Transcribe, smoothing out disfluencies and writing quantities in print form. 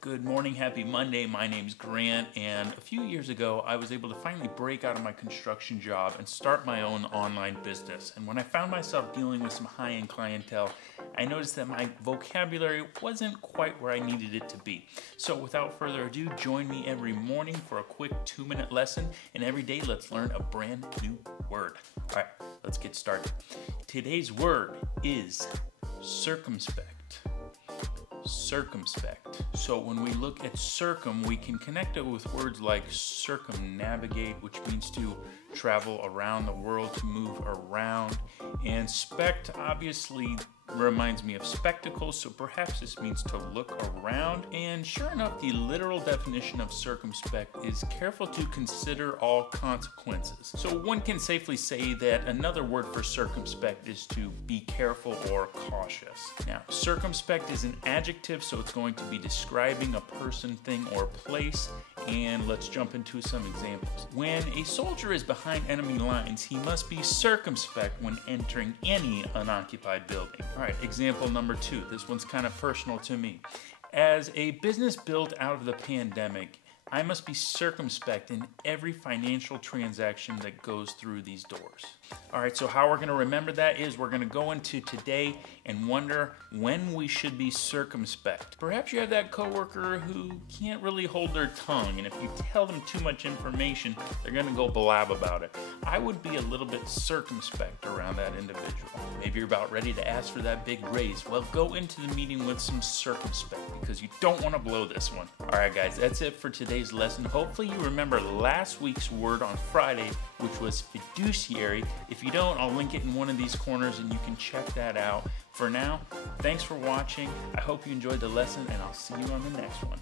Good morning, happy Monday. My name's Grant, and a few years ago I was able to finally break out of my construction job and start my own online business. And when I found myself dealing with some high-end clientele, I noticed that my vocabulary wasn't quite where I needed it to be. So without further ado, join me every morning for a quick 2-minute lesson, and every day let's learn a brand new word. All right, let's get started. Today's word is circumspect. Circumspect. So when we look at circum, we can connect it with words like circumnavigate, which means to travel around the world, to move around. And spect obviously reminds me of spectacles, so perhaps this means to look around. And sure enough, the literal definition of circumspect is careful to consider all consequences. So one can safely say that another word for circumspect is to be careful or cautious. Now, circumspect is an adjective, so it's going to be describing a person, thing, or place. And let's jump into some examples. When a soldier is behind enemy lines, he must be circumspect when entering any unoccupied building. All right, example number 2. This one's kind of personal to me. As a business built out of the pandemic, I must be circumspect in every financial transaction that goes through these doors. All right, so how we're going to remember that is we're going to go into today and wonder when we should be circumspect. Perhaps you have that coworker who can't really hold their tongue, and if you tell them too much information, they're going to go blab about it. I would be a little bit circumspect around that individual. Maybe you're about ready to ask for that big raise. Well, go into the meeting with some circumspect because you don't want to blow this one. All right, guys, that's it for today's lesson. Hopefully you remember last week's word on Friday, which was fiduciary. If you don't, I'll link it in one of these corners and you can check that out. For now, thanks for watching. I hope you enjoyed the lesson, and I'll see you on the next one.